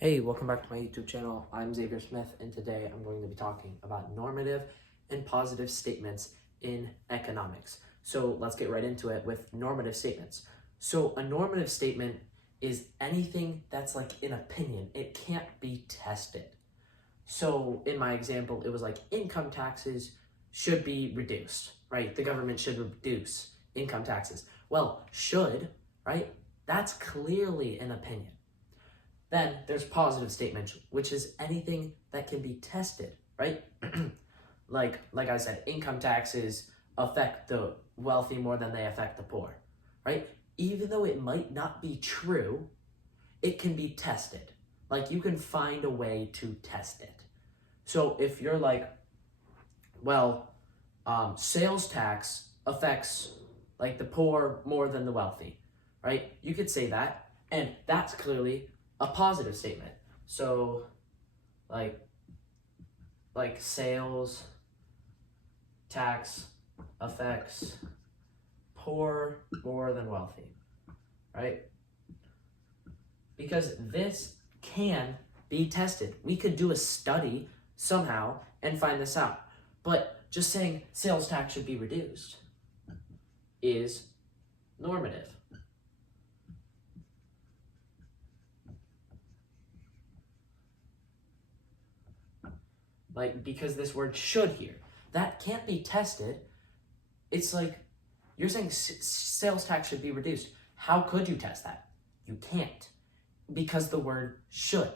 Hey, welcome back to my YouTube channel. I'm Xavier Smith, and today I'm going to be talking about normative and positive statements in economics. So let's get right into it with normative statements. So a normative statement is anything that's like an opinion. It can't be tested. So in my example, it was like income taxes should be reduced, right? The government should reduce income taxes. Well, should, right? That's clearly an opinion. Then there's positive statements, which is anything that can be tested, right? like I said, income taxes affect the wealthy more than they affect the poor, right? Even though it might not be true, it can be tested. Like you can find a way to test it. So if you're like, well, sales tax affects like the poor more than the wealthy, right? You could say that, and that's clearly a positive statement. So like sales tax affects poor more than wealthy, right? Because this can be tested. We could do a study somehow and find this out. But just saying sales tax should be reduced is normative. Like, because this word should here, that can't be tested. It's like, you're saying sales tax should be reduced. How could you test that? You can't, because the word should.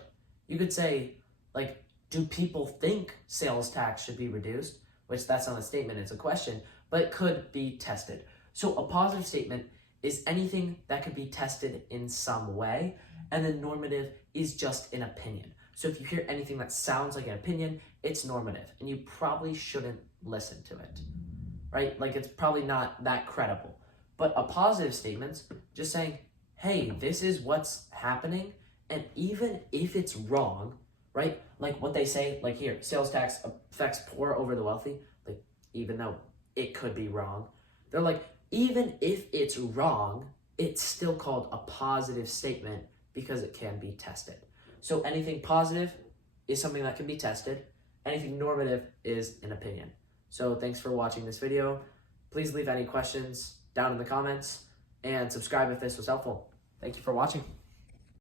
You could say, like, do people think sales tax should be reduced? Which that's not a statement, it's a question, but it could be tested. So a positive statement is anything that could be tested in some way, and then normative is just an opinion. So if you hear anything that sounds like an opinion, it's normative, and you probably shouldn't listen to it, right? Like it's probably not that credible. But a positive statement's just saying, hey, this is what's happening, and even if it's wrong, right? Like what they say, like here, sales tax affects poor over the wealthy, like even though it could be wrong, they're like, even if it's wrong, it's still called a positive statement because it can be tested. So anything positive is something that can be tested. Anything normative is an opinion. So thanks for watching this video. Please leave any questions down in the comments and subscribe if this was helpful. Thank you for watching.